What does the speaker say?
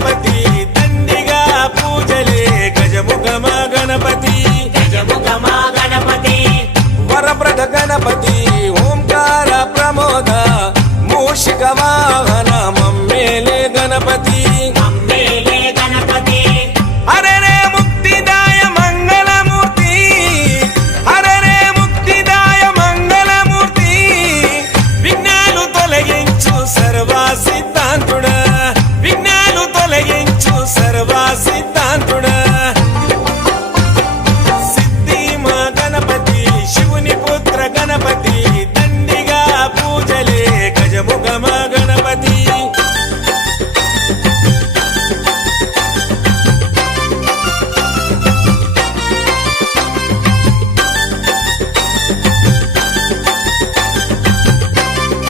గణపతి దండిగా పూజలే గజముఖమ గణపతి గజముఖమా గణపతి వరప్రద గణపతి ఓంకార ప్రమోద మూషిక వాహన